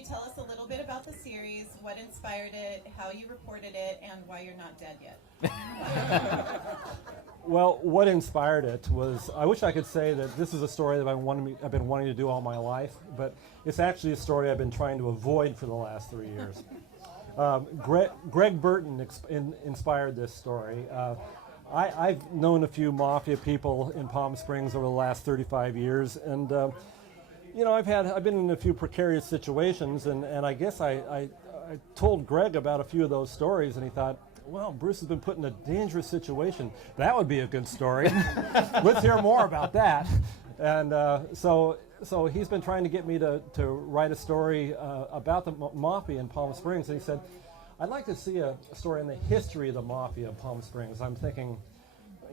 you tell us a little bit about the series, what inspired it, how you reported it, and why you're not dead yet? Well, what inspired it was, I wish I could say that this is a story that I've been wanting to do all my life, but it's actually a story I've been trying to avoid for the last 3 years. Greg Burton inspired this story. I've known a few mafia people in Palm Springs over the last 35 years, and I've been in a few precarious situations, and I guess I told Greg about a few of those stories, and he thought, well, Bruce has been put in a dangerous situation. That would be a good story. Let's hear more about that. And so he's been trying to get me to write a story about the mafia in Palm Springs, and he said, I'd like to see a story on the history of the mafia of Palm Springs. I'm thinking,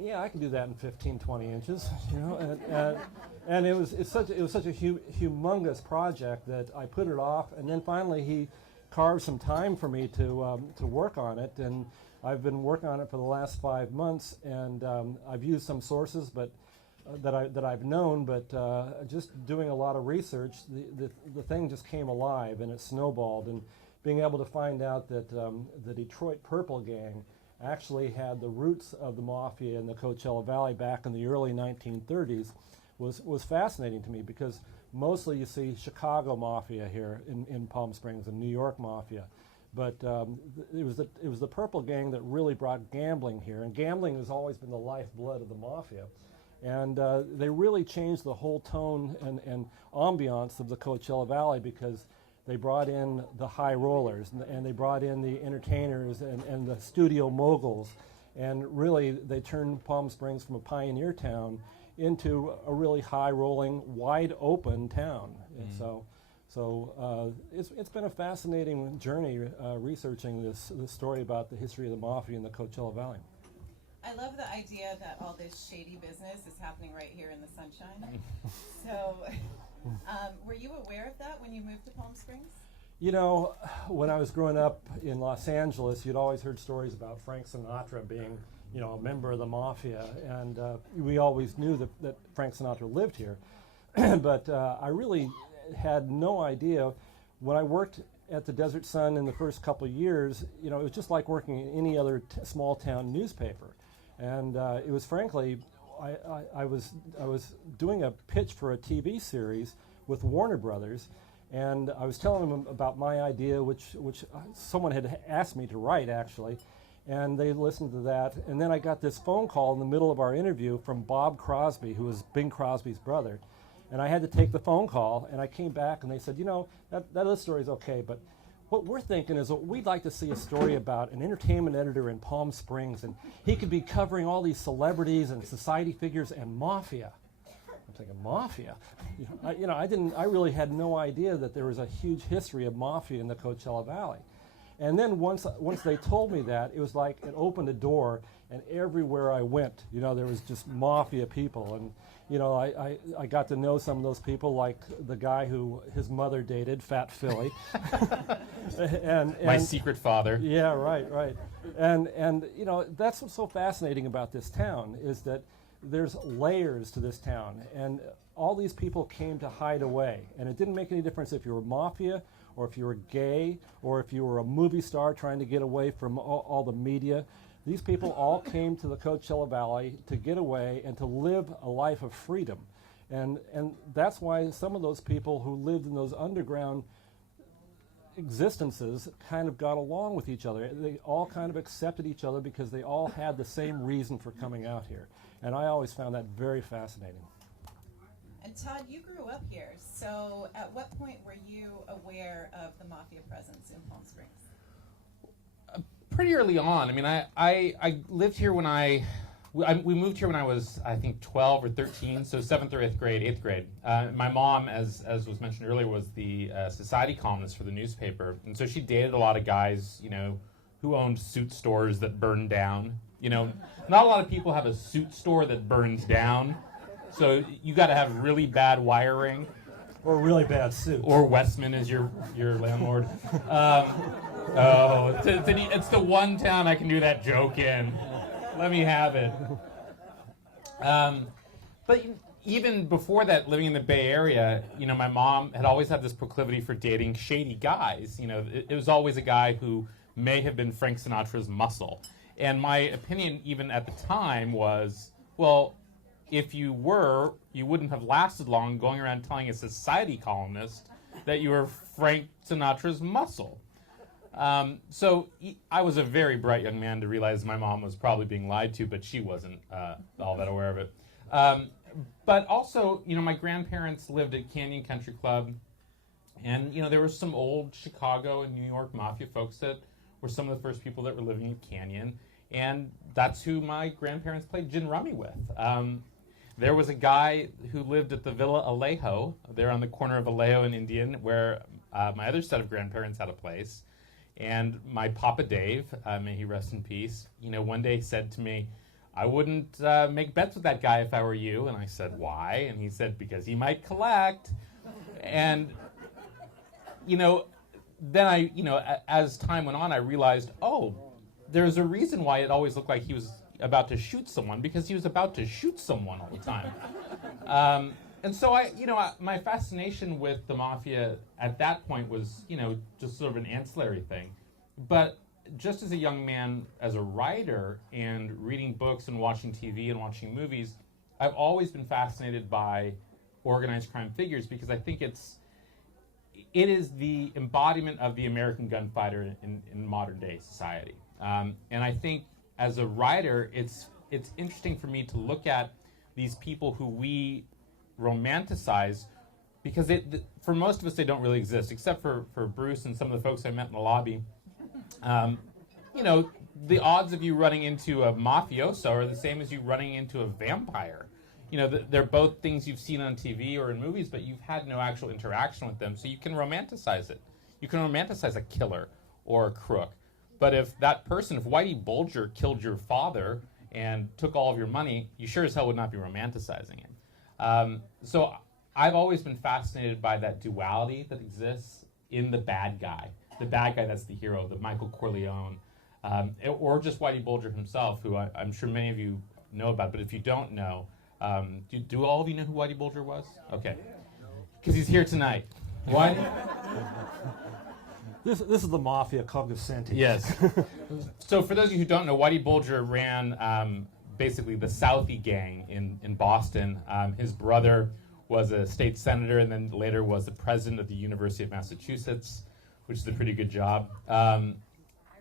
yeah, I can do that in 15, 20 inches, and it was such a humongous project that I put it off, and then finally he carved some time for me to work on it, and I've been working on it for the last 5 months, and I've used some sources, but that I've known, but just doing a lot of research, the thing just came alive and it snowballed, and being able to find out that the Detroit Purple Gang actually had the roots of the mafia in the Coachella Valley back in the early 1930s was fascinating to me, because mostly you see Chicago mafia here in Palm Springs and New York mafia, but it was the Purple Gang that really brought gambling here, and gambling has always been the lifeblood of the mafia, and they really changed the whole tone and ambiance of the Coachella Valley, because they brought in the high rollers, and they brought in the entertainers and the studio moguls, and really they turned Palm Springs from a pioneer town into a really high-rolling, wide-open town. And so it's been a fascinating journey researching this story about the history of the mafia in the Coachella Valley. I love the idea that all this shady business is happening right here in the sunshine. So, were you aware of that when you moved to Palm Springs? You know, when I was growing up in Los Angeles, you'd always heard stories about Frank Sinatra being, a member of the mafia, and we always knew that Frank Sinatra lived here. But I really had no idea. When I worked at the Desert Sun in the first couple of years, it was just like working in any other small town newspaper. And it was frankly, I was doing a pitch for a TV series with Warner Brothers, and I was telling them about my idea, which someone had asked me to write, actually, and they listened to that. And then I got this phone call in the middle of our interview from Bob Crosby, who was Bing Crosby's brother, and I had to take the phone call, and I came back, and they said, that other story's okay, but what we're thinking is we'd like to see a story about an entertainment editor in Palm Springs, and he could be covering all these celebrities and society figures and mafia. I'm thinking, mafia? I really had no idea that there was a huge history of mafia in the Coachella Valley. And then once they told me that, it was like it opened a door, and everywhere I went, there was just mafia people, and I got to know some of those people, like the guy who his mother dated, Fat Philly. and my secret father. Yeah, right. And that's what's so fascinating about this town, is that there's layers to this town, and all these people came to hide away, and it didn't make any difference if you were mafia, or if you were gay, or if you were a movie star trying to get away from all the media. These people all came to the Coachella Valley to get away and to live a life of freedom. And that's why some of those people who lived in those underground existences kind of got along with each other. They all kind of accepted each other because they all had the same reason for coming out here. And I always found that very fascinating. And Todd, you grew up here, so at what point were you aware of the mafia presence in Palm Springs? Pretty early on. I mean, I lived here when we moved here when I was, I think, 12 or 13, so 7th or 8th grade. My mom, as was mentioned earlier, was the society columnist for the newspaper, and so she dated a lot of guys, who owned suit stores that burned down. Not a lot of people have a suit store that burns down, so you got to have really bad wiring. Or really bad suits. Or Westman is your landlord. It's the one town I can do that joke in. Let me have it. But even before that, living in the Bay Area, my mom had always had this proclivity for dating shady guys. It was always a guy who may have been Frank Sinatra's muscle. And my opinion, even at the time, was, well, if you were, you wouldn't have lasted long going around telling a society columnist that you were Frank Sinatra's muscle. So I was a very bright young man to realize my mom was probably being lied to, but she wasn't all that aware of it. But also, my grandparents lived at Canyon Country Club, and, there were some old Chicago and New York mafia folks that were some of the first people that were living at Canyon, and that's who my grandparents played gin rummy with. There was a guy who lived at the Villa Alejo, there on the corner of Alejo and Indian, where my other set of grandparents had a place. And my Papa Dave, may he rest in peace, one day said to me, I wouldn't make bets with that guy if I were you. And I said, why? And he said, because he might collect. And, then I, as time went on, I realized, oh, there's a reason why it always looked like he was about to shoot someone, because he was about to shoot someone all the time. And so my fascination with the mafia at that point was, just sort of an ancillary thing. But just as a young man, as a writer and reading books and watching TV and watching movies, I've always been fascinated by organized crime figures, because I think it is the embodiment of the American gunfighter in modern day society. And I think as a writer, it's interesting for me to look at these people who we romanticize, because for most of us they don't really exist, except for Bruce and some of the folks I met in the lobby. The odds of you running into a mafioso are the same as you running into a vampire. They're both things you've seen on TV or in movies, but you've had no actual interaction with them, so you can romanticize it. You can romanticize a killer or a crook. But if Whitey Bulger killed your father and took all of your money, you sure as hell would not be romanticizing it. So I've always been fascinated by that duality that exists in the bad guy that's the hero, the Michael Corleone, or just Whitey Bulger himself, who I'm sure many of you know about. But if you don't know, do all of you know who Whitey Bulger was? Okay, because he's here tonight. Whitey. This is the mafia cognoscenti. Yes. So for those of you who don't know, Whitey Bulger ran basically the Southie gang in Boston. His brother was a state senator and then later was the president of the University of Massachusetts, which is a pretty good job.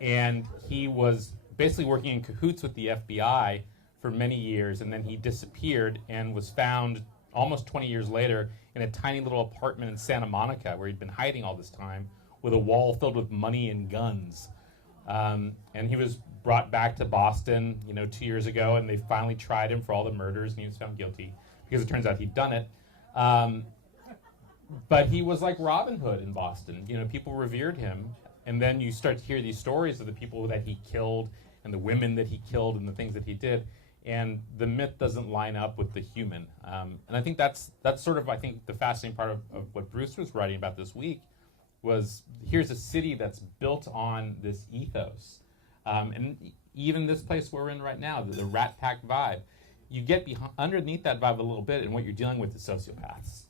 And he was basically working in cahoots with the FBI for many years, and then he disappeared and was found almost 20 years later in a tiny little apartment in Santa Monica where he'd been hiding all this time, with a wall filled with money and guns. And he was brought back to Boston, 2 years ago, and they finally tried him for all the murders, and he was found guilty because it turns out he'd done it. But he was like Robin Hood in Boston. People revered him, and then you start to hear these stories of the people that he killed and the women that he killed and the things that he did, and the myth doesn't line up with the human. And I think that's sort of, the fascinating part of what Bruce was writing about this week, was here's a city that's built on this ethos. And even this place we're in right now, the Rat Pack vibe, you get underneath that vibe a little bit, and what you're dealing with is sociopaths,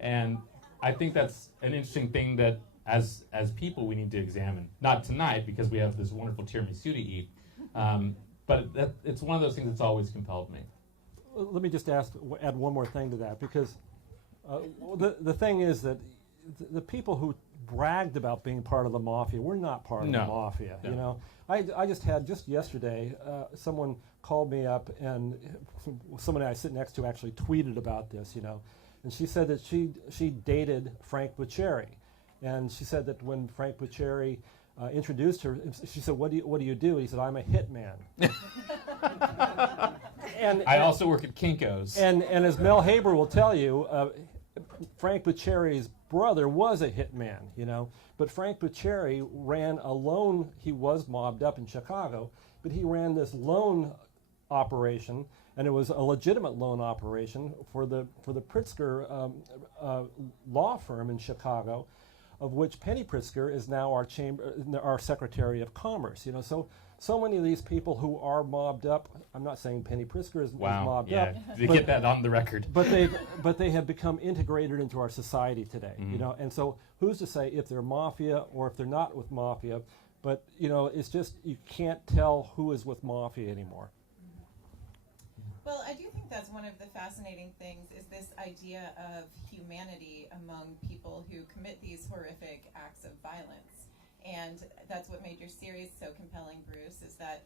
And I think that's an interesting thing that as people we need to examine. Not tonight, because we have this wonderful tiramisu to eat, but it's one of those things that's always compelled me. Let me just add one more thing to that, because the thing is that the people who bragged about being part of the mafia were not part of the mafia. No. I just yesterday, someone called me up, and someone I sit next to actually tweeted about this, and she said that she dated Frank Buccieri, and she said that when Frank Buccieri introduced her, she said, "What do you do?" He said, "I'm a hitman." and I also work at Kinko's. And as Mel Haber will tell you, Frank Buccieri's brother was a hitman, but Frank Buccieri ran a loan. He was mobbed up in Chicago, but he ran this loan operation, and it was a legitimate loan operation for the Pritzker law firm in Chicago, of which Penny Pritzker is now our Secretary of Commerce. so many of these people who are mobbed up, I'm not saying Penny Prisker is mobbed up, to get that on the record. but they have become integrated into our society today, you know. And so who's to say if they're mafia or if they're not with mafia? But you know, it's just you can't tell who is with mafia anymore. Well, I do think that's one of the fascinating things is this idea of humanity among people who commit these horrific acts of violence. And that's what made your series so compelling, Bruce, is that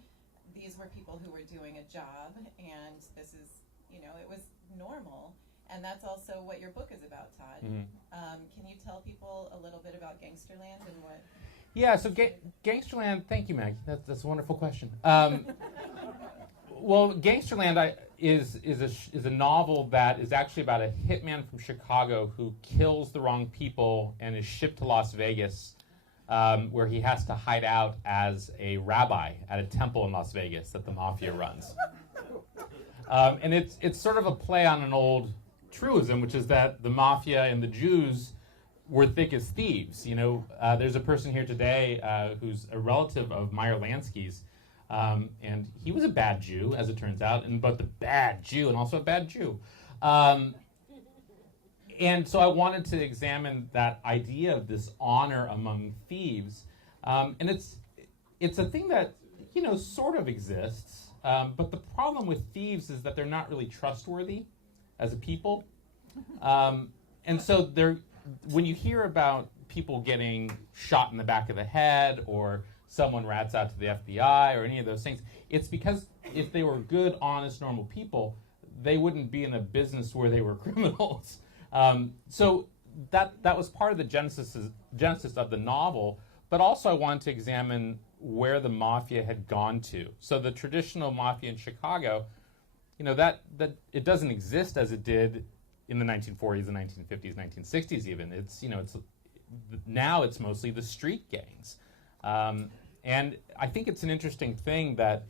these were people who were doing a job, and this is, you know, it was normal. And that's also what your book is about, Todd. Can you tell people a little bit about Gangsterland and what? Yeah, so Gangsterland, thank you, Maggie. That's a wonderful question. Well, Gangsterland is a novel that is actually about a hitman from Chicago who kills the wrong people and is shipped to Las Vegas, where he has to hide out as a rabbi at a temple in Las Vegas that the mafia runs. And it's sort of a play on an old truism, which is that the mafia and the Jews were thick as thieves. You know, there's a person here today who's a relative of Meyer Lansky's. And he was a bad Jew, as it turns out, but the bad Jew and also a bad Jew. And so I wanted to examine that idea of this honor among thieves. And it's a thing that, you know, sort of exists. But the problem with thieves is that they're not really trustworthy as a people. And so when you hear about people getting shot in the back of the head or someone rats out to the FBI or any of those things, it's because if they were good, honest, normal people, they wouldn't be in a business where they were criminals. So that was part of the genesis of the novel, but also I wanted to examine where the mafia had gone to. So the traditional mafia in Chicago, you know, that it doesn't exist as it did in the 1940s, the 1950s, 1960s even. Now it's mostly the street gangs. And I think it's an interesting thing that,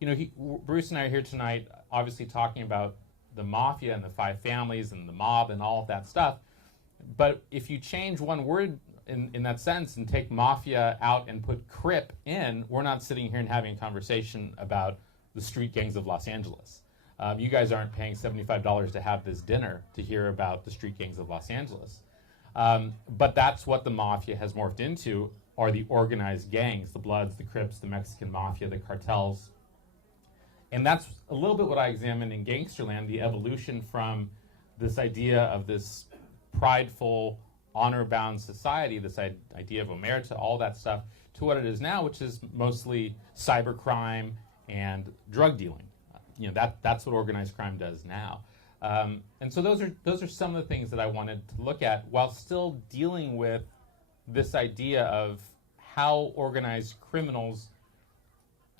you know, Bruce and I are here tonight obviously talking about the mafia and the five families and the mob and all of that stuff. But if you change one word in that sense and take mafia out and put Crip in, we're not sitting here and having a conversation about the street gangs of Los Angeles. You guys aren't paying $75 to have this dinner to hear about the street gangs of Los Angeles. But that's what the mafia has morphed into, are the organized gangs, the Bloods, the Crips, the Mexican mafia, the cartels. And that's a little bit what I examined in Gangsterland, the evolution from this idea of this prideful, honor-bound society, this idea of omerta, all that stuff, to what it is now, which is mostly cybercrime and drug dealing. You know, that's what organized crime does now. And so those are some of the things that I wanted to look at while still dealing with this idea of how organized criminals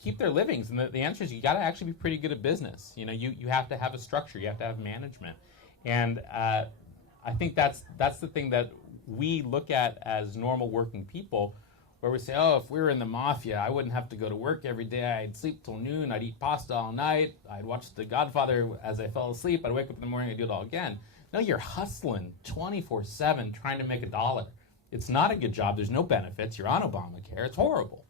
keep their livings. And the answer is you got to actually be pretty good at business. You know, you have to have a structure. You have to have management. And I think that's the thing that we look at as normal working people, where we say, oh, if we were in the mafia, I wouldn't have to go to work every day. I'd sleep till noon. I'd eat pasta all night. I'd watch The Godfather as I fell asleep. I'd wake up in the morning and do it all again. No, you're hustling 24/7 trying to make a dollar. It's not a good job. There's no benefits. You're on Obamacare. It's horrible.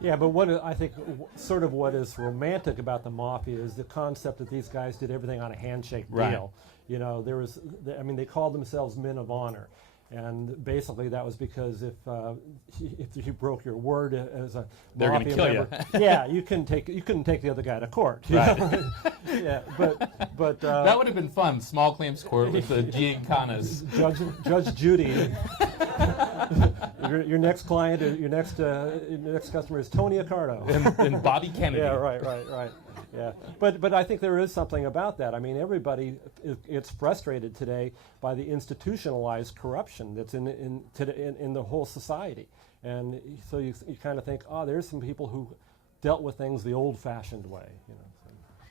Yeah, but I think sort of what is romantic about the mafia is the concept that these guys did everything on a handshake deal. Right. You know, they called themselves men of honor. And basically, that was because if you broke your word as a They're mafia gonna kill member, you. yeah, you couldn't take the other guy to court. Right. Yeah, but That would have been fun. Small claims court with the Giancanas. Judge Judy. your next client, your next customer is Tony Accardo and Bobby Kennedy. Yeah, right. Yeah, but I think there is something about that. I mean, everybody is frustrated today by the institutionalized corruption that's in the whole society, and so you kind of think, oh, there's some people who dealt with things the old-fashioned way, you know. So.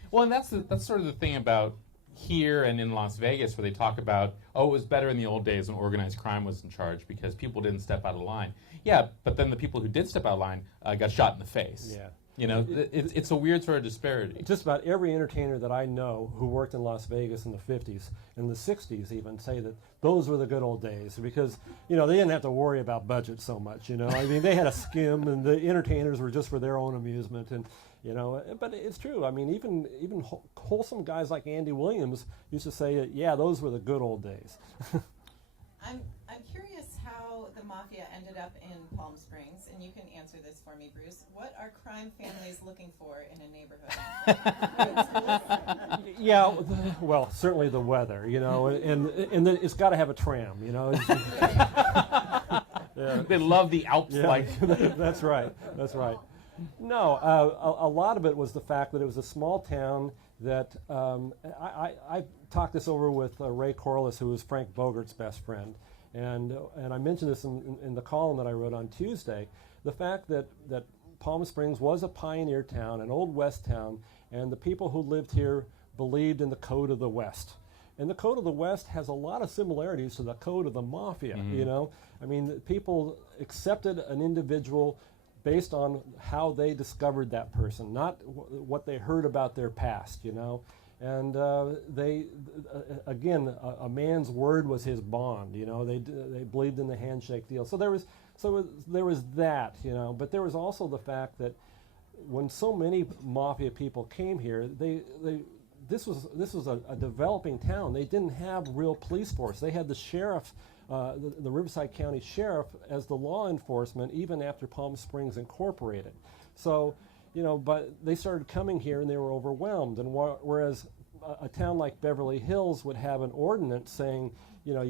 Well, and that's sort of the thing about here and in Las Vegas, where they talk about, oh, it was better in the old days when organized crime was in charge because people didn't step out of line. Yeah, but then the people who did step out of line got shot in the face. Yeah. You know, it's a weird sort of disparity. Just about every entertainer that I know who worked in Las Vegas in the 50s and the 60s even say that those were the good old days because, you know, they didn't have to worry about budget so much, you know. I mean, they had a skim and the entertainers were just for their own amusement and, you know, but it's true. I mean, even wholesome guys like Andy Williams used to say, yeah, those were the good old days. I'm curious how the mafia ended up in Palm Springs, and you can answer this for me, Bruce. What are crime families looking for in a neighborhood? Yeah, well, certainly the weather, you know, and it's got to have a tram, you know. Yeah. They love the Alps, Yeah, like. that's right. That's right. No, a lot of it was the fact that it was a small town that I talked this over with Ray Corliss, who was Frank Bogart's best friend, and I mentioned this in the column that I wrote on Tuesday. The fact that Palm Springs was a pioneer town, an old West town, and the people who lived here believed in the code of the West. And the code of the West has a lot of similarities to the code of the mafia, you know. I mean, people accepted an individual based on how they discovered that person, not what they heard about their past, you know. And again, a man's word was his bond, you know. They believed in the handshake deal. So there was that, you know. But there was also the fact that when so many mafia people came here, this was a developing town. They didn't have real police force. They had the sheriff, the Riverside County Sheriff, as the law enforcement even after Palm Springs incorporated. So, you know, but they started coming here and they were overwhelmed. And whereas a town like Beverly Hills would have an ordinance saying, you know,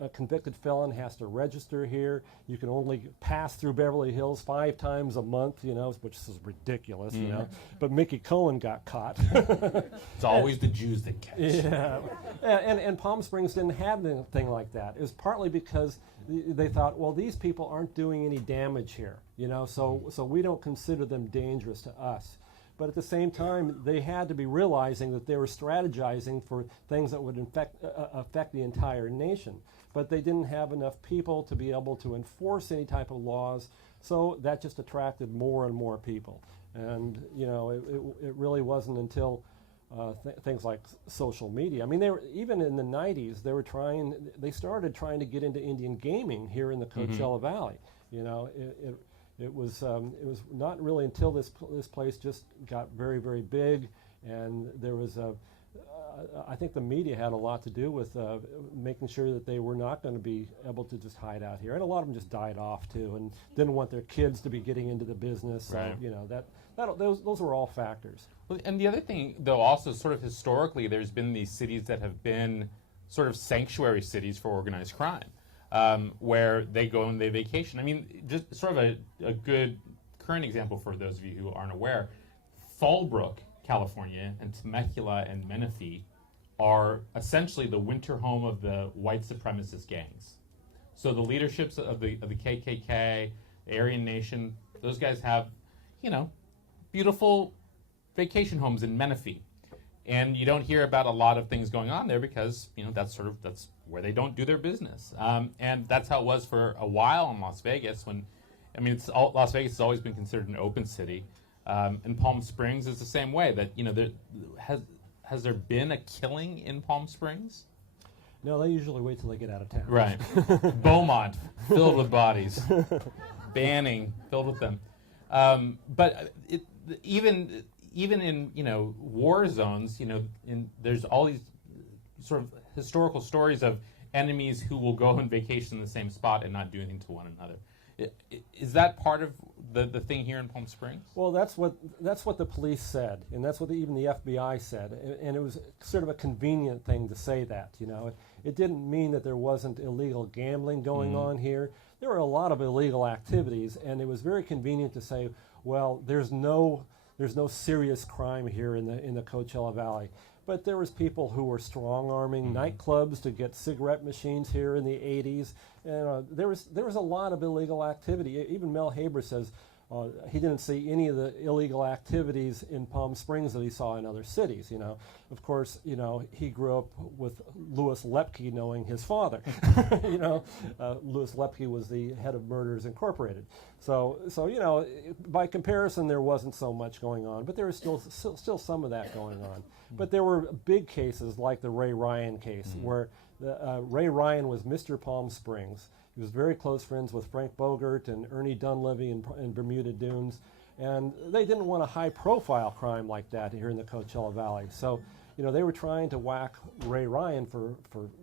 a convicted felon has to register here. You can only pass through Beverly Hills 5 times a month, you know, which is ridiculous, you know. But Mickey Cohen got caught. It's always the Jews that catch. Yeah, and Palm Springs didn't have anything like that. It was partly because they thought, well, these people aren't doing any damage here, you know, so we don't consider them dangerous to us. But at the same time, they had to be realizing that they were strategizing for things that would affect the entire nation. But they didn't have enough people to be able to enforce any type of laws, so that just attracted more and more people. And, you know, it really wasn't until things like social media. I mean, even in the 90s, they started trying to get into Indian gaming here in the Coachella Valley. You know, it was not really until this place just got very, very big, and there was I think the media had a lot to do with making sure that they were not going to be able to just hide out here, and a lot of them just died off too, and didn't want their kids to be getting into the business. So, right. you know, those were all factors. Well, and the other thing, though, also sort of historically, there's been these cities that have been sort of sanctuary cities for organized crime. Where they go and they vacation. I mean, just sort of a good current example for those of you who aren't aware, Fallbrook, California, and Temecula and Menifee are essentially the winter home of the white supremacist gangs. So the leaderships of the KKK, the Aryan Nation, those guys have, you know, beautiful vacation homes in Menifee. And you don't hear about a lot of things going on there because, you know, that's where they don't do their business. And that's how it was for a while in Las Vegas. Las Vegas has always been considered an open city. And Palm Springs is the same way. That, you know, has there been a killing in Palm Springs? No, they usually wait till they get out of town. Right. Beaumont, filled with bodies. Banning, filled with them. But even in, you know, war zones, you know, there's all these sort of historical stories of enemies who will go on vacation in the same spot and not do anything to one another. Is that part of the thing here in Palm Springs? Well, that's what the police said, and that's what even the FBI said, and it was sort of a convenient thing to say that, you know. It didn't mean that there wasn't illegal gambling going on here. There were a lot of illegal activities, and it was very convenient to say, well, there's no serious crime here in the Coachella Valley. But there was people who were strong-arming nightclubs to get cigarette machines here in the 80s. And there was a lot of illegal activity. Even Mel Haber says, He didn't see any of the illegal activities in Palm Springs that he saw in other cities. You know, of course, you know, he grew up with Louis Lepke knowing his father. You know, Louis Lepke was the head of Murders Incorporated. So you know, by comparison, there wasn't so much going on, but there was still some of that going on. But there were big cases like the Ray Ryan case, where Ray Ryan was Mr. Palm Springs. He was very close friends with Frank Bogart and Ernie Dunleavy in Bermuda Dunes, and they didn't want a high-profile crime like that here in the Coachella Valley. So, you know, they were trying to whack Ray Ryan for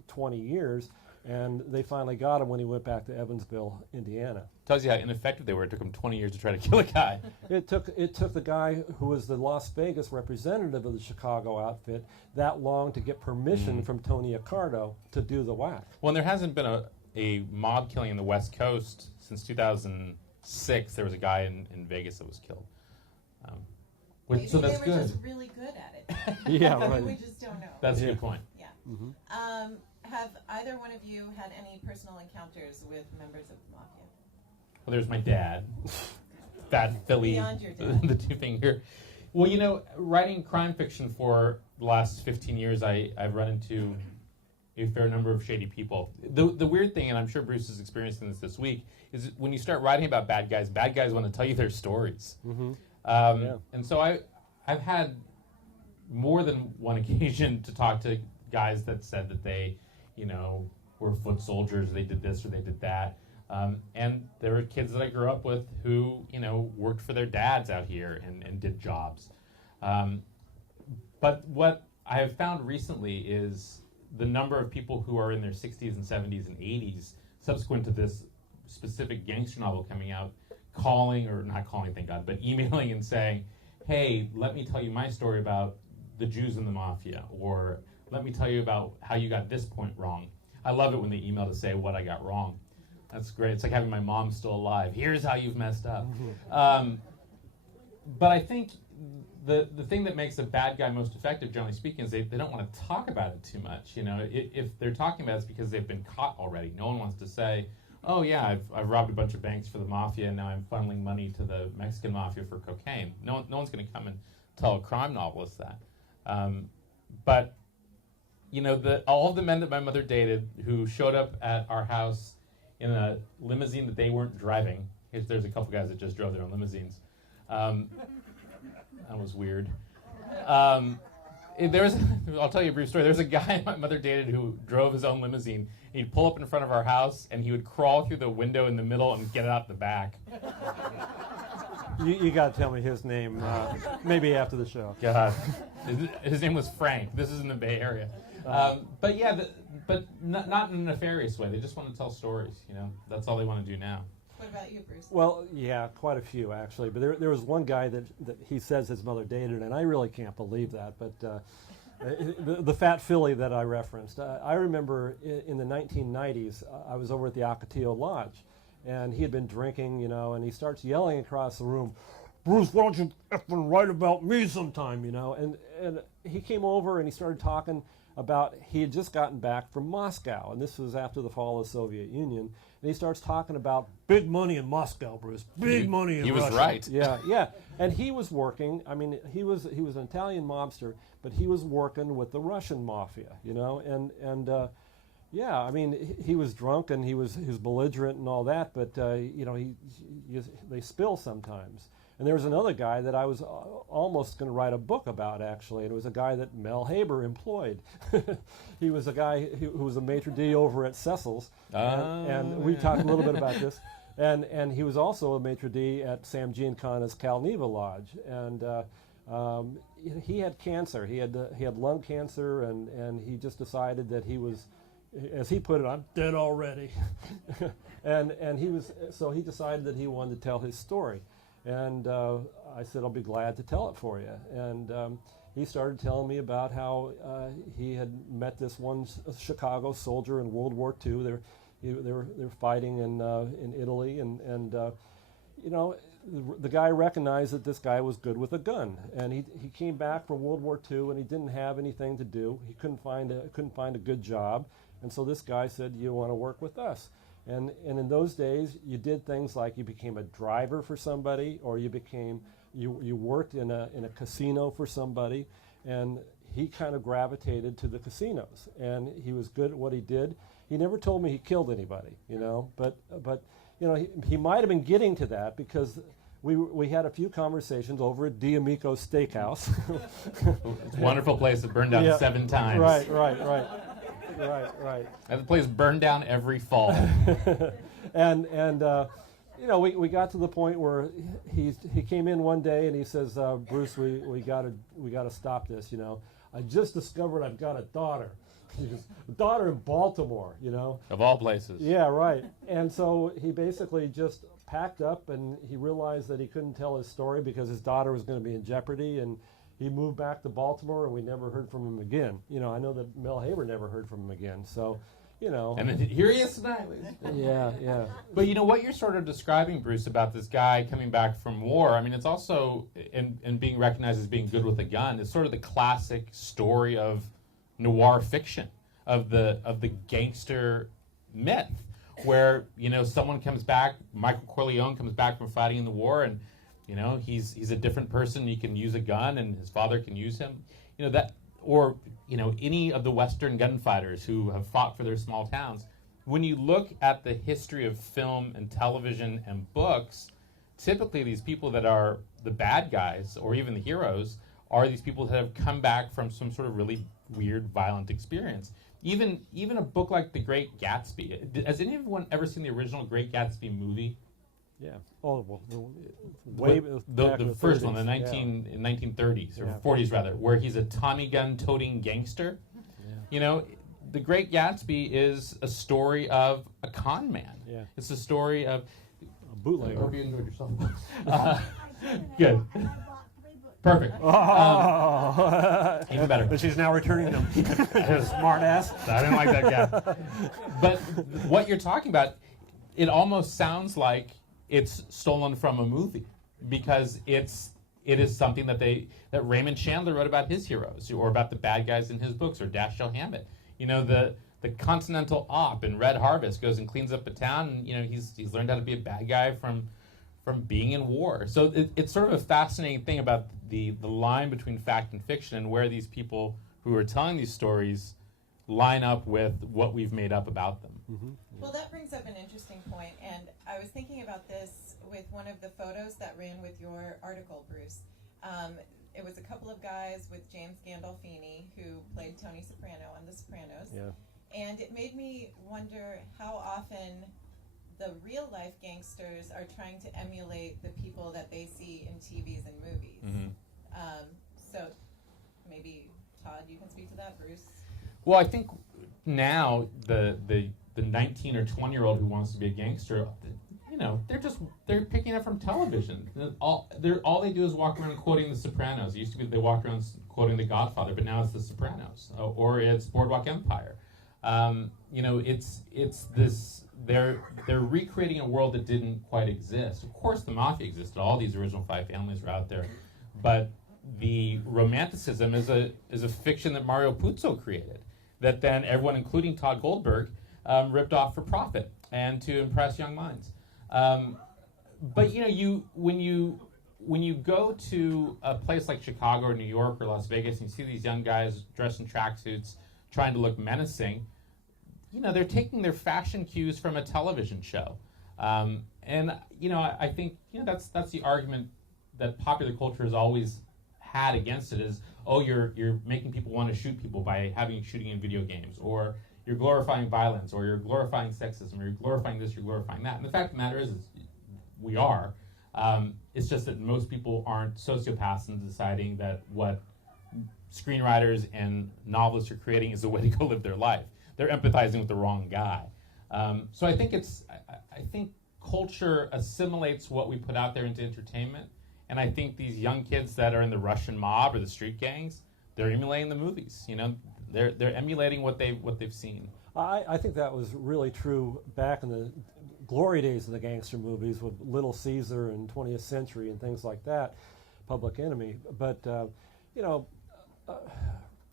20 years, and they finally got him when he went back to Evansville, Indiana. Tells you how ineffective they were. It took them 20 years to try to kill a guy. It took the guy who was the Las Vegas representative of the Chicago outfit that long to get permission from Tony Accardo to do the whack. Well, and there hasn't been a mob killing in the West Coast since 2006. There was a guy in Vegas that was killed. So that's they were good. just really good at it. Yeah, right. We just don't know. That's a good point. Yeah. Have either one of you had any personal encounters with members of the mafia? Well, there's my dad, Fat Philly, Beyond your dad. the two finger. Well, you know, writing crime fiction for the last 15 years, I've run into a fair number of shady people. The weird thing, and I'm sure Bruce is experiencing this week, is when you start writing about bad guys want to tell you their stories. And so I've had more than one occasion to talk to guys that said that they, you know, were foot soldiers, they did this or they did that. And there were kids that I grew up with who, you know, worked for their dads out here and did jobs. But what I have found recently is the number of people who are in their 60s and 70s and 80s, subsequent to this specific gangster novel coming out, calling, or not calling, thank God, but emailing and saying, hey, let me tell you my story about the Jews in the mafia, or let me tell you about how you got this point wrong. I love it when they email to say what I got wrong. That's great. It's like having my mom still alive. Here's how you've messed up. But I think the thing that makes a bad guy most effective, generally speaking, is they don't want to talk about it too much. You know, if they're talking about it, it's because they've been caught already. No one wants to say, oh yeah, I've robbed a bunch of banks for the mafia and now I'm funneling money to the Mexican mafia for cocaine. No one's going to come and tell a crime novelist that. But you know, all of the men that my mother dated who showed up at our house in a limousine that they weren't driving, because there's a couple guys that just drove their own limousines. That was weird. I'll tell you a brief story. There was a guy my mother dated who drove his own limousine. He'd pull up in front of our house, and he would crawl through the window in the middle and get out the back. You got to tell me his name, maybe after the show. God. His name was Frank. This is in the Bay Area. But yeah, but not in a nefarious way. They just want to tell stories, you know. That's all they want to do now. What about you, Bruce? Well, yeah, quite a few actually. But there was one guy that he says his mother dated, and I really can't believe that. But the Fat Philly that I referenced, I remember in the 1990s, I was over at the Ocotillo Lodge, and he had been drinking, you know, and he starts yelling across the room, Bruce, why don't you effing write about me sometime, you know? And he came over and he started talking about he had just gotten back from Moscow, and this was after the fall of the Soviet Union. And he starts talking about big money in Moscow, Bruce. Big money in Russia. He was right. Yeah. And he was working. I mean, he was an Italian mobster, but he was working with the Russian mafia, you know. And yeah, I mean, he was drunk and he was belligerent and all that, but you know, they spill sometimes. And there was another guy that I was almost going to write a book about, actually, and it was a guy that Mel Haber employed. He was a guy who was a maitre d' over at Cecil's, and we talked a little bit about this. And he was also a maitre d' at Sam Giancana's Calneva Lodge, and he had cancer. He had lung cancer, and he just decided that he was, as he put it, I'm dead already. and he decided that he wanted to tell his story. And I said, I'll be glad to tell it for you. And he started telling me about how he had met this one Chicago soldier in World War II. They were fighting in Italy, and you know, the guy recognized that this guy was good with a gun. And he came back from World War II, and he didn't have anything to do. He couldn't find a good job, and so this guy said, "You want to work with us?" And in those days, you did things like you became a driver for somebody, or you worked in a casino for somebody, and he kind of gravitated to the casinos, and he was good at what he did. He never told me he killed anybody, but he might have been getting to that because we had a few conversations over at D'Amico's Steakhouse. It's a wonderful place that burned down 7 times. Right. That place burned down every fall. and we got to the point where he came in one day and he says, Bruce, we gotta stop this. I just discovered I've got a daughter. A daughter in Baltimore. Of all places. Yeah, right. And so he basically just packed up, and he realized that he couldn't tell his story because his daughter was going to be in jeopardy, and he moved back to Baltimore, and we never heard from him again. I know that Mel Haber never heard from him again. So, And then here he is tonight. Yeah. But what you're sort of describing, Bruce, about this guy coming back from war, I mean, it's also, and being recognized as being good with a gun, it's sort of the classic story of noir fiction, of the gangster myth, where someone comes back, Michael Corleone comes back from fighting in the war, and he's a different person. He can use a gun, and his father can use him. Or any of the Western gunfighters who have fought for their small towns. When you look at the history of film and television and books, typically these people that are the bad guys, or even the heroes, are these people that have come back from some sort of really weird, violent experience. Even a book like The Great Gatsby. Has anyone ever seen the original Great Gatsby movie? Yeah. Oh, well, the first one, in 1930s, or 40s rather, where he's a Tommy gun toting gangster. Yeah. The Great Gatsby is a story of a con man. Yeah. It's a story of a bootlegger. Hope you enjoyed yourself. Good. Perfect. Even better. But she's now returning them. Smart ass. I didn't like that guy. But what you're talking about, it almost sounds like it's stolen from a movie, because it is something that Raymond Chandler wrote about his heroes, or about the bad guys in his books, or Dashiell Hammett. The Continental Op in Red Harvest goes and cleans up a town, and he's learned how to be a bad guy from being in war. So it's sort of a fascinating thing about the line between fact and fiction, and where these people who are telling these stories line up with what we've made up about them. Mm-hmm. Well, that brings up an interesting point, and I was thinking about this with one of the photos that ran with your article, Bruce. It was a couple of guys with James Gandolfini, who played Tony Soprano on The Sopranos. Yeah. And it made me wonder how often the real-life gangsters are trying to emulate the people that they see in TVs and movies. Mm-hmm. So maybe, Todd, you can speak to that, Bruce? Well, I think now the 19 or 20-year-old who wants to be a gangster, they're picking up from television. All they do is walk around quoting The Sopranos. It used to be they walked around quoting The Godfather, but now it's The Sopranos, or it's Boardwalk Empire. It's this. They're recreating a world that didn't quite exist. Of course, the mafia existed. All these original 5 families were out there, but the romanticism is a fiction that Mario Puzo created, that then everyone, including Todd Goldberg, ripped off for profit and to impress young minds. But when you go to a place like Chicago or New York or Las Vegas, and you see these young guys dressed in tracksuits trying to look menacing, they're taking their fashion cues from a television show. And I think that's the argument that popular culture has always had against it, is, oh, you're making people want to shoot people by having shooting in video games, or you're glorifying violence, or you're glorifying sexism, or you're glorifying this, you're glorifying that. And the fact of the matter is we are. It's just that most people aren't sociopaths in deciding that what screenwriters and novelists are creating is the way to go live their life. They're empathizing with the wrong guy. So I think I think culture assimilates what we put out there into entertainment, and I think these young kids that are in the Russian mob or the street gangs, they're emulating the movies. They're emulating what they've seen. I think that was really true back in the glory days of the gangster movies with Little Caesar and 20th Century and things like that, Public Enemy. But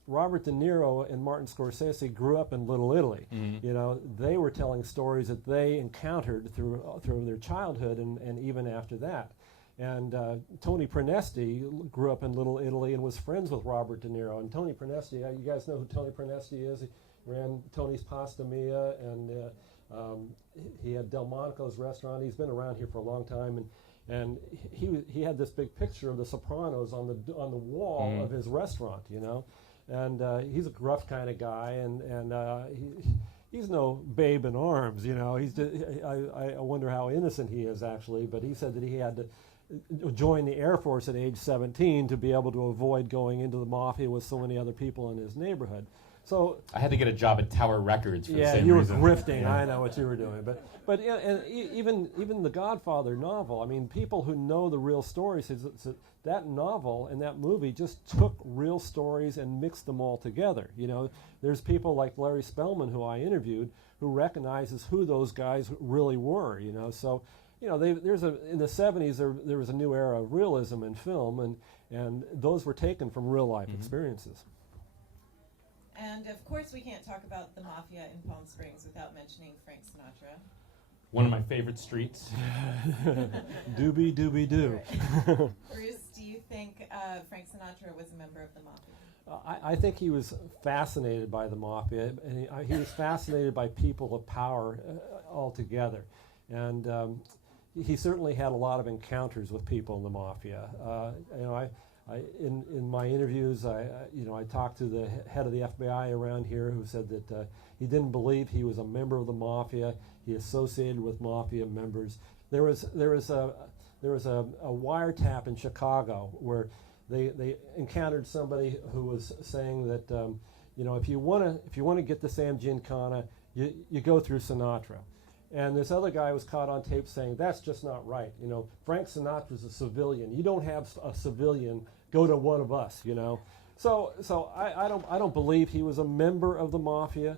Robert De Niro and Martin Scorsese grew up in Little Italy. Mm-hmm. You know, they were telling stories that they encountered through their childhood and even after that. And Tony Pernesti grew up in Little Italy and was friends with Robert De Niro. And Tony Pernesti, you guys know who Tony Pernesti is? He ran Tony's Pasta Mia, and he had Delmonico's restaurant. He's been around here for a long time, and he had this big picture of the Sopranos on the wall of his restaurant, you know. And he's a gruff kind of guy, and he's no babe in arms, you know. I wonder how innocent he is, actually. But he said that he had to join the Air Force at age 17 to be able to avoid going into the mafia with so many other people in his neighborhood. So I had to get a job at Tower Records for the same you were reason. grifting. Yeah. I know what you were doing, but yeah, and even the Godfather novel. I mean, people who know the real stories, that novel and that movie just took real stories and mixed them all together. You know, there's people like Larry Spellman, who I interviewed, who recognizes who those guys really were. You know, so. You know, in the 70s there was a new era of realism in film, and those were taken from real life experiences. And of course, we can't talk about the mafia in Palm Springs without mentioning Frank Sinatra. One of my favorite streets. Doobie doobie doo. Right. Bruce, do you think Frank Sinatra was a member of the mafia? I think he was fascinated by the mafia, and he was fascinated by people of power altogether, and he certainly had a lot of encounters with people in the mafia. You know, in my interviews, I talked to the head of the FBI around here, who said that he didn't believe he was a member of the mafia. He associated with mafia members. There was a wiretap in Chicago where they encountered somebody who was saying that if you want to get the Sam Giancana, you go through Sinatra. And this other guy was caught on tape saying, that's just not right. You know, Frank Sinatra's a civilian. You don't have a civilian go to one of us, you know. So I don't believe he was a member of the mafia.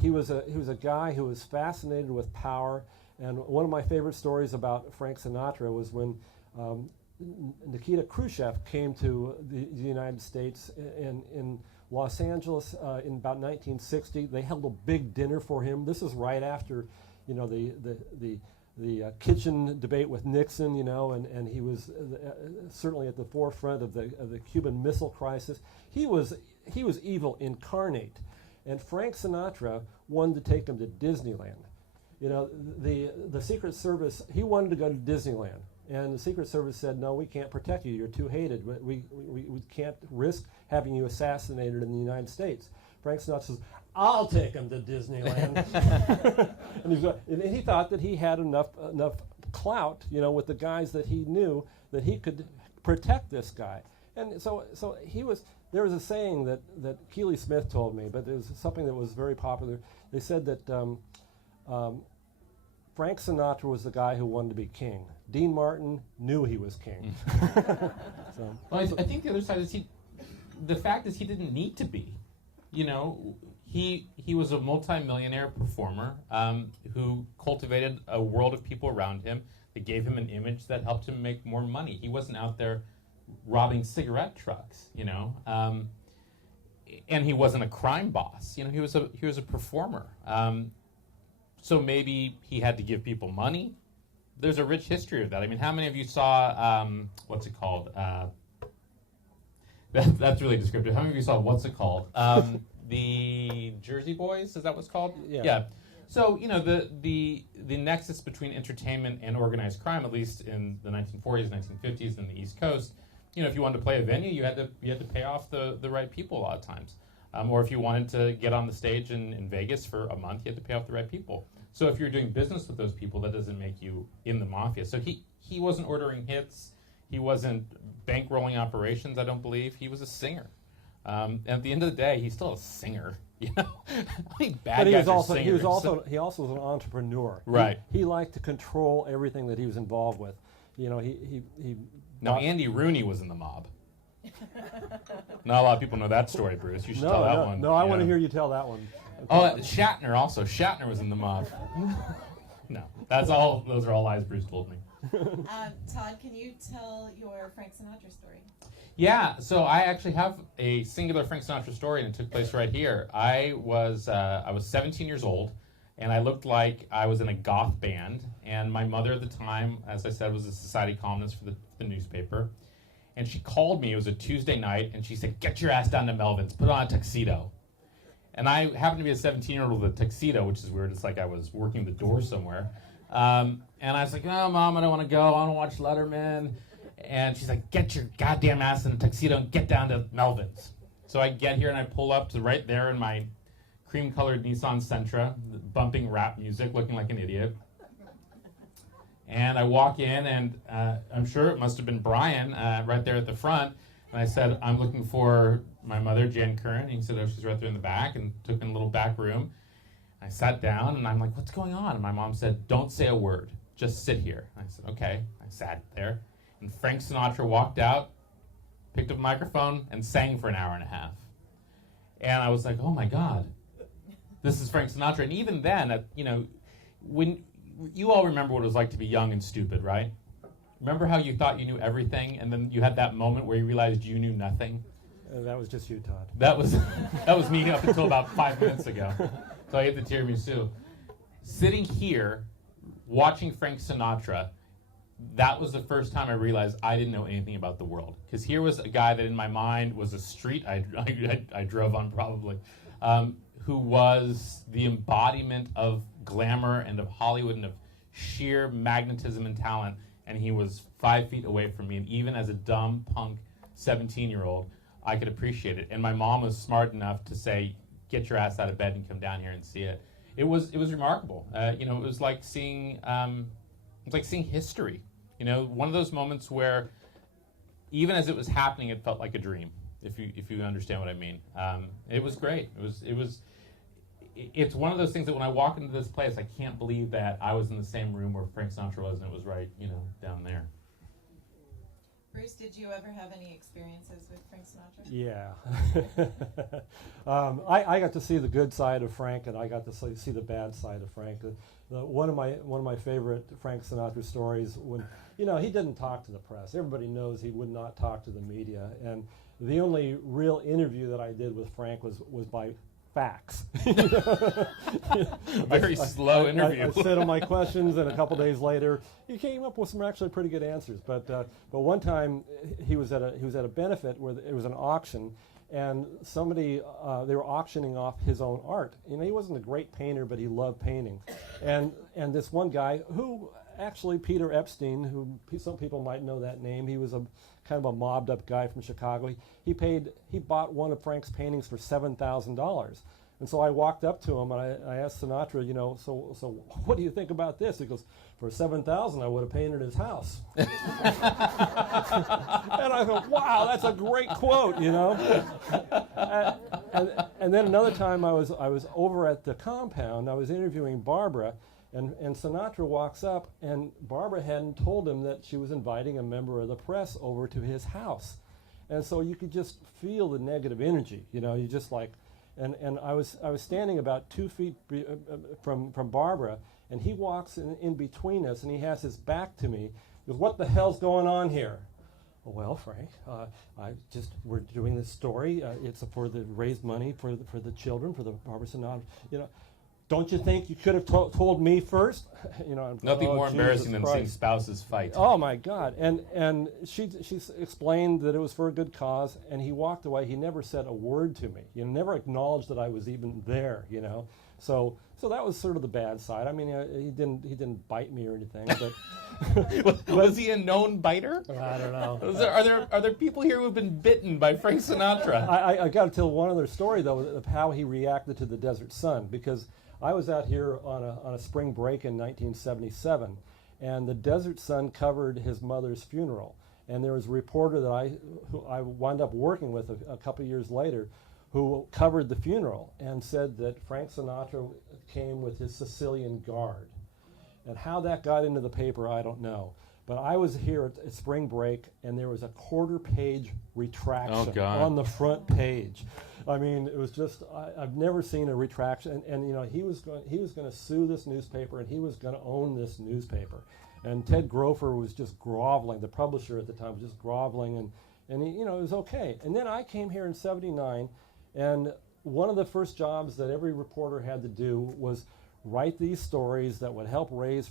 He was a guy who was fascinated with power. And one of my favorite stories about Frank Sinatra was when Nikita Khrushchev came to the United States in Los Angeles in about 1960. They held a big dinner for him. This is right after, you know, the kitchen debate with Nixon, you know, and he was certainly at the forefront of the Cuban Missile Crisis. He was evil incarnate, and Frank Sinatra wanted to take him to Disneyland. You know, the Secret Service, he wanted to go to Disneyland, and the Secret Service said, no, we can't protect you. You're too hated. We can't risk having you assassinated in the United States. Frank Sinatra says, I'll take him to Disneyland. and he thought that he had enough clout, you know, with the guys that he knew, that he could protect this guy. And so he was. There was a saying that Keely Smith told me, but it was something that was very popular. They said that Frank Sinatra was the guy who wanted to be king. Dean Martin knew he was king. Well, I think the other side is the fact is he didn't need to be. You know, he was a multi-millionaire performer who cultivated a world of people around him that gave him an image that helped him make more money. He wasn't out there robbing cigarette trucks, you know, and he wasn't a crime boss. You know, he was a performer. So maybe he had to give people money. There's a rich history of that. I mean, how many of you saw what's it called? That's really descriptive. How many of you saw what's it called? The Jersey Boys, is that what it's called? Yeah. So, you know, the nexus between entertainment and organized crime, at least in the 1940s, 1950s in the East Coast, you know, if you wanted to play a venue, you had to pay off the right people a lot of times. Or if you wanted to get on the stage in Vegas for a month, you had to pay off the right people. So if you're doing business with those people, that doesn't make you in the mafia. So he wasn't ordering hits. He wasn't bankrolling operations, I don't believe. He was a singer. And at the end of the day, he's still a singer. You know, I think bad guys are singers. He also was an entrepreneur. Right. He liked to control everything that he was involved with. You know, he Now, Andy Rooney was in the mob. Not a lot of people know that story, Bruce. You should tell that one. No, I want to hear you tell that one. Oh, Shatner also. Shatner was in the mob. No, those are all lies Bruce told me. Todd, can you tell your Frank Sinatra story? Yeah, so I actually have a singular Frank Sinatra story, and it took place right here. I was 17 years old, and I looked like I was in a goth band. And my mother at the time, as I said, was a society columnist for the newspaper. And she called me. It was a Tuesday night, and she said, "Get your ass down to Melvin's. Put on a tuxedo." And I happened to be a 17-year-old with a tuxedo, which is weird. It's like I was working the door somewhere. And I was like, "Oh, Mom, I don't want to go. I want to watch Letterman." And she's like, "Get your goddamn ass in a tuxedo and get down to Melvin's." So I get here and I pull up to right there in my cream-colored Nissan Sentra, bumping rap music, looking like an idiot. And I walk in, and I'm sure it must have been Brian right there at the front. And I said, "I'm looking for my mother, Jan Curran." And he said, "Oh, she's right there in the back," and took in a little back room. I sat down, and I'm like, "What's going on?" And my mom said, "Don't say a word. Just sit here." I said, "Okay." I sat there. And Frank Sinatra walked out, picked up a microphone, and sang for an hour and a half. And I was like, "Oh my God, this is Frank Sinatra." And even then, when you all remember what it was like to be young and stupid, right? Remember how you thought you knew everything, and then you had that moment where you realized you knew nothing? That was just you, Todd. That was me up until about 5 minutes ago. So I ate the tiramisu. Sitting here, watching Frank Sinatra, that was the first time I realized I didn't know anything about the world. Because here was a guy that in my mind was a street I drove on probably, who was the embodiment of glamour and of Hollywood and of sheer magnetism and talent. And he was 5 feet away from me. And even as a dumb punk 17-year-old, I could appreciate it. And my mom was smart enough to say, "Get your ass out of bed and come down here and see it." It was remarkable. It was like seeing history. One of those moments where even as it was happening, it felt like a dream. If you understand what I mean, it was great. It's one of those things that when I walk into this place, I can't believe that I was in the same room where Frank Sinatra was, and it was right, down there. Bruce, did you ever have any experiences with Frank Sinatra? Yeah. I got to see the good side of Frank, and I got to see the bad side of Frank. One of my favorite Frank Sinatra stories, when he didn't talk to the press. Everybody knows he would not talk to the media, and the only real interview that I did with Frank was by fax. Very slow interview. I sent him my questions, and a couple days later, he came up with some actually pretty good answers. But one time, he was at a benefit where it was an auction, and somebody they were auctioning off his own art. He wasn't a great painter, but he loved painting, and this one guy who actually Peter Epstein, who some people might know that name, he was a kind of a mobbed up guy from Chicago. He bought one of Frank's paintings for $7,000. And so I walked up to him and I asked Sinatra, so what do you think about this? He goes, "For $7,000, I would have painted his house." And I thought, wow, that's a great quote, And then another time I was over at the compound. I was interviewing Barbara. And Sinatra walks up, and Barbara hadn't told him that she was inviting a member of the press over to his house. And so you could just feel the negative energy, you just like, and I was standing about 2 feet from Barbara, and he walks in between us, and he has his back to me. He goes, "What the hell's going on here?" "Well, Frank, we're doing this story. It's for the raise money for the children, for the Barbara Sinatra, Don't you think you could have told me first?" Nothing more embarrassing Jesus than Christ. seeing spouses fight. Oh my God! And she explained that it was for a good cause, and he walked away. He never said a word to me. Never acknowledged that I was even there. So that was sort of the bad side. I mean, he didn't bite me or anything, but Was he a known biter? I don't know. Are there people here who have been bitten by Frank Sinatra? I got to tell one other story though of how he reacted to the Desert Sun, because I was out here on a spring break in 1977, and the Desert Sun covered his mother's funeral. And there was a reporter who I wound up working with a couple of years later, who covered the funeral and said that Frank Sinatra came with his Sicilian guard. And how that got into the paper, I don't know. But I was here at spring break, and there was a quarter-page retraction on the front page. I mean, it was just I've never seen a retraction. And you know, he was going to sue this newspaper, and he was going to own this newspaper. And Ted Grover was just groveling. The publisher at the time was just groveling, and he, you know, it was okay. And then I came here in '79, and one of the first jobs that every reporter had to do was write these stories that would help raise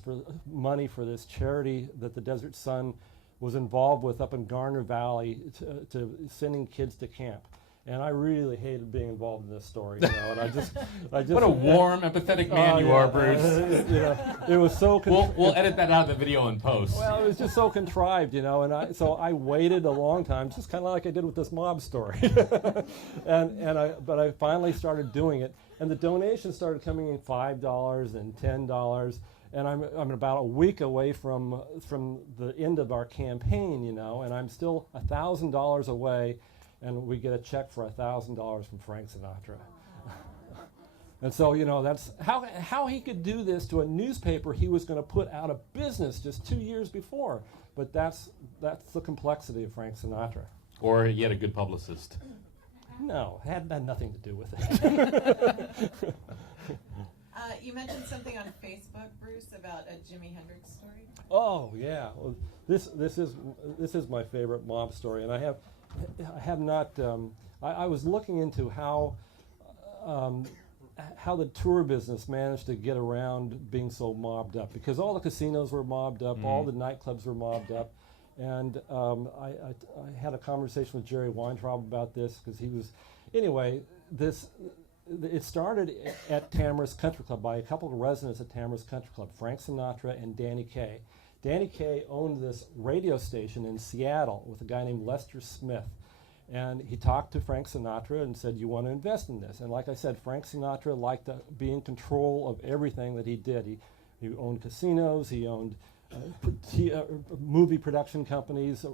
money for this charity that the Desert Sun was involved with up in Garner Valley to sending kids to camp. And I really hated being involved in this story, you know. And I just what a warm, empathetic man you are, Bruce. You know, it was so. We'll edit that out of the video and post. Well, it was just so contrived, you know. And so I waited a long time, just kind of like I did with this mob story. But I finally started doing it, and the donations started coming in $5 and $10. And I'm about a week away from the end of our campaign, you know, and I'm still $1,000 away. And we get a check for $1,000 from Frank Sinatra. And so, you know, that's how he could do this to a newspaper he was going to put out of business just 2 years before. But that's the complexity of Frank Sinatra. Or he had a good publicist. No, it had nothing to do with it. You mentioned something on Facebook, Bruce, about a Jimi Hendrix story. Oh yeah, well, this is my favorite mob story, and I have not. I was looking into how the tour business managed to get around being so mobbed up, because all the casinos were mobbed up, all the nightclubs were mobbed up, and I had a conversation with Jerry Weintraub about this, because he was, anyway, it started at Tamara's Country Club by a couple of residents at Tamara's Country Club, Frank Sinatra and Danny Kaye. Danny Kaye owned this radio station in Seattle with a guy named Lester Smith. And he talked to Frank Sinatra and said, you want to invest in this? And like I said, Frank Sinatra liked to be in control of everything that he did. He owned casinos, he owned movie production companies,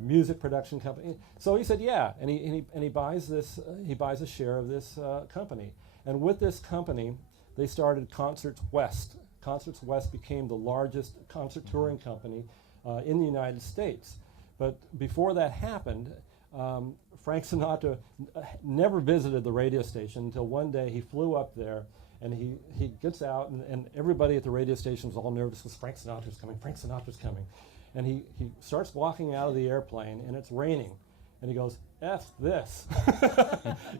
music production company. So he said, yeah, and he buys this. He buys a share of this company, and with this company, they started Concerts West. Concerts West became the largest concert touring company in the United States. But before that happened, Frank Sinatra never visited the radio station until one day he flew up there, and he gets out, and everybody at the radio station was all nervous because Frank Sinatra's coming. Frank Sinatra's coming. And he starts walking out of the airplane, and it's raining. And he goes, F this.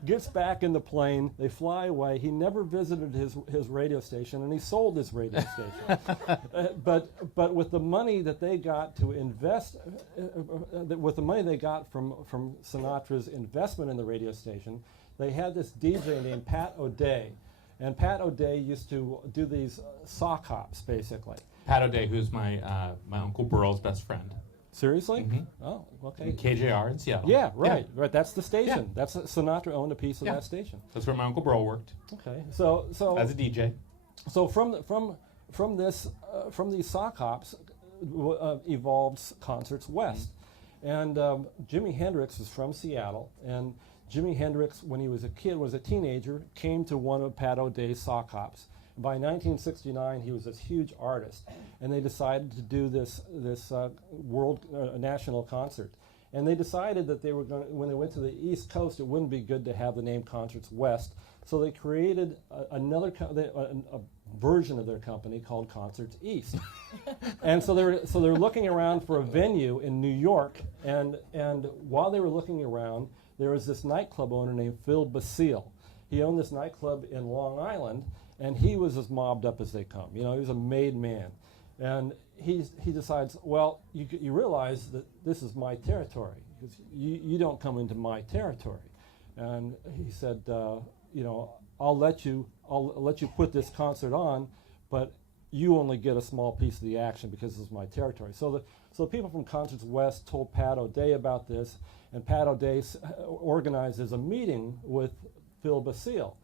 Gets back in the plane. They fly away. He never visited his radio station, and he sold his radio station. But with the money that they got to invest, with the money they got from Sinatra's investment in the radio station, they had this DJ named Pat O'Day. And Pat O'Day used to do these sock hops, basically. Pat O'Day, who's my Uncle Burl's best friend. Seriously? Mm-hmm. Oh, okay. In KJR in Seattle. Yeah, right. That's the station. Yeah. Sinatra owned a piece of that station. That's where my Uncle Burl worked. Okay, so as a DJ. So from these sock hops evolved Concerts West, and Jimi Hendrix is from Seattle, and Jimi Hendrix, when he was a teenager, came to one of Pat O'Day's sock hops. By 1969, he was this huge artist, and they decided to do this world national concert. And they decided that they were going, when they went to the East Coast, it wouldn't be good to have the name Concerts West. So they created a version of their company called Concerts East. And so they're looking around for a venue in New York, and while they were looking around, there was this nightclub owner named Phil Basile. He owned this nightclub in Long Island, and he was as mobbed up as they come. You know, he was a made man. And he decides, well, you realize that this is my territory, because you don't come into my territory. And he said, you know, I'll let you put this concert on, but you only get a small piece of the action because this is my territory. So people from Concerts West told Pat O'Day about this, and Pat O'Day organizes a meeting with Phil Basile.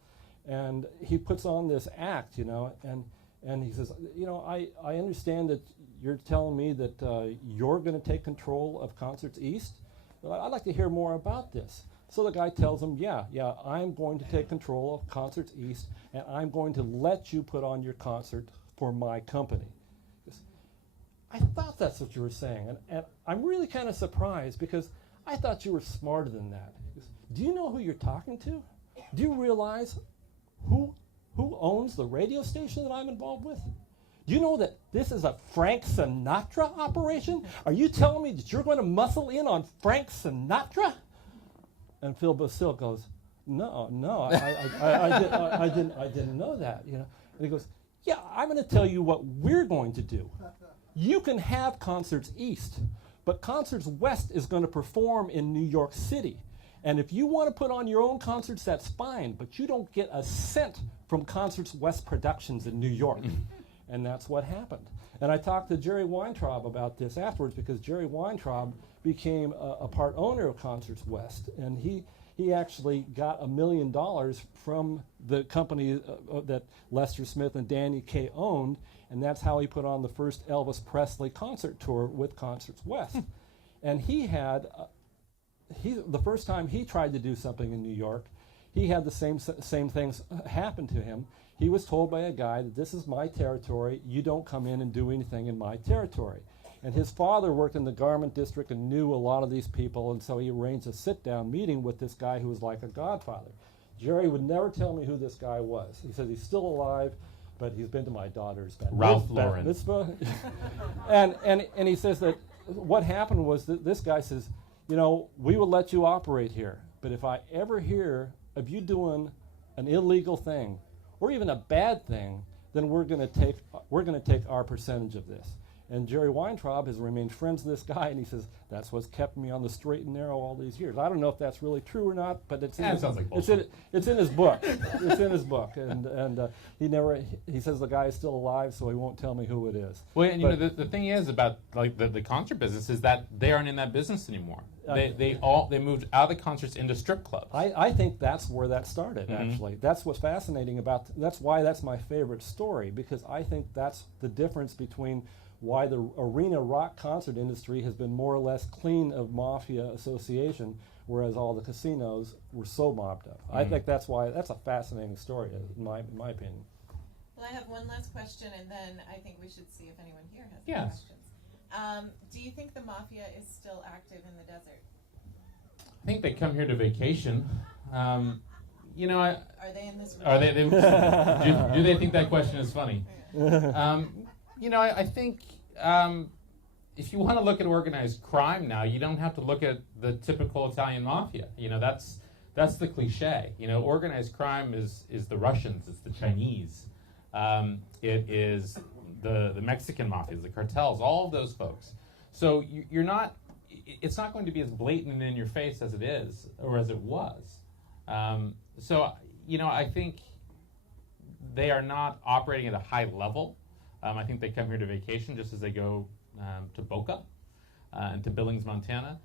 And he puts on this act, you know, and he says, you know, I understand that you're telling me that you're going to take control of Concerts East. Well, I'd like to hear more about this. So the guy tells him, yeah, I'm going to take control of Concerts East, and I'm going to let you put on your concert for my company. I thought that's what you were saying, and I'm really kind of surprised, because I thought you were smarter than that. do you know who you're talking to? Do you realize who owns the radio station that I'm involved with? Do you know that this is a Frank Sinatra operation? Are you telling me that you're going to muscle in on Frank Sinatra? And Phil Basile goes, no, I didn't know that. And he goes, yeah, I'm going to tell you what we're going to do. You can have Concerts East, but Concerts West is going to perform in New York City. And if you want to put on your own concerts, that's fine, but you don't get a cent from Concerts West Productions in New York. And that's what happened. And I talked to Jerry Weintraub about this afterwards, because Jerry Weintraub became a part owner of Concerts West. And he actually got $1 million from the company that Lester Smith and Danny Kaye owned, and that's how he put on the first Elvis Presley concert tour with Concerts West. And he had, the first time he tried to do something in New York, he had the same things happen to him. He was told by a guy that this is my territory, you don't come in and do anything in my territory. And his father worked in the garment district and knew a lot of these people, and so he arranged a sit-down meeting with this guy who was like a godfather. Jerry would never tell me who this guy was. He says he's still alive, but he's been to my daughter's Ralph Lauren. mitzvah. and he says that what happened was that this guy says, we will let you operate here, but if I ever hear of you doing an illegal thing or even a bad thing, then we're going to take our percentage of this. And Jerry Weintraub has remained friends with this guy, and he says, that's what's kept me on the straight and narrow all these years. I don't know if that's really true or not, but it's in, it sounds like bullshit. It's in his book. It's in his book. And he says the guy is still alive, so he won't tell me who it is. Well, and the thing is about like the concert business is that they aren't in that business anymore. They moved out of the concerts into strip clubs. I think that's where that started, actually. That's what's fascinating about, that's why that's my favorite story, because I think that's the difference between why the arena rock concert industry has been more or less clean of mafia association, whereas all the casinos were so mobbed up. I think that's why, that's a fascinating story, in my opinion. Well, I have one last question, and then I think we should see if anyone here has any questions. Do you think the mafia is still active in the desert? I think they come here to vacation. Are they in this room? Are they do they think that question is funny? I think if you want to look at organized crime now, you don't have to look at the typical Italian mafia. That's the cliche. Organized crime is the Russians, it's the Chinese, it is the Mexican mafias, the cartels, all of those folks. So it's not going to be as blatant and in your face as it is, or as it was. I think they are not operating at a high level. I think they come here to vacation just as they go to Boca and to Billings, Montana.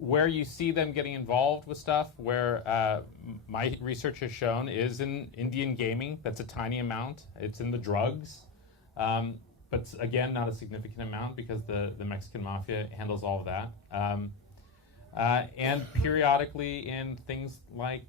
Where you see them getting involved with stuff, where my research has shown, is in Indian gaming. That's a tiny amount. It's in the drugs. But again, not a significant amount because the Mexican mafia handles all of that. And periodically in things like,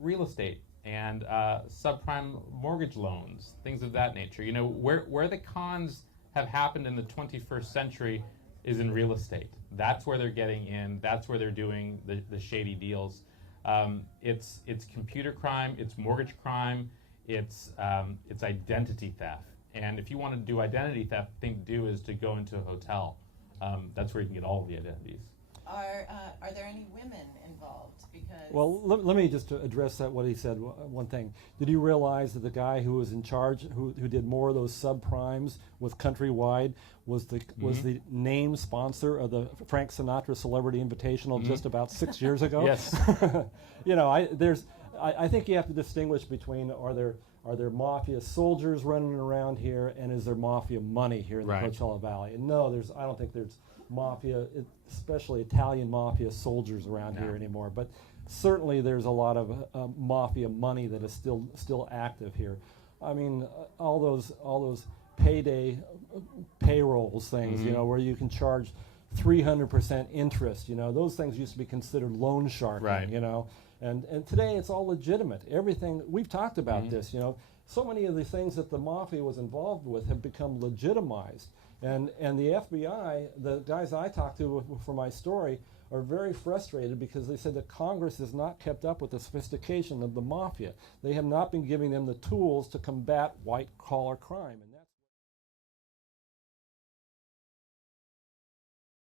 real estate and subprime mortgage loans, things of that nature. Where the cons have happened in the 21st century is in real estate. That's where they're getting in. That's where they're doing the shady deals. It's computer crime. It's mortgage crime. It's identity theft. And if you want to do identity theft, the thing to do is to go into a hotel. That's where you can get all of the identities. Are there any women involved? Because let me just address what he said. One thing: did you realize that the guy who was in charge, who did more of those subprimes with Countrywide, was the name sponsor of the Frank Sinatra Celebrity Invitational just about 6 years ago? Yes. I think you have to distinguish between are there mafia soldiers running around here, and is there mafia money here in the Coachella Valley? And no, I don't think there's mafia, especially Italian mafia soldiers around here anymore. But certainly there's a lot of mafia money that is still active here. I mean, all those payday payrolls things, where you can charge 300% interest. Those things used to be considered loan sharking. And today it's all legitimate. Everything we've talked about this. So many of the things that the mafia was involved with have become legitimized. And the FBI, the guys I talked to for my story, are very frustrated because they said that Congress has not kept up with the sophistication of the mafia. They have not been giving them the tools to combat white-collar crime.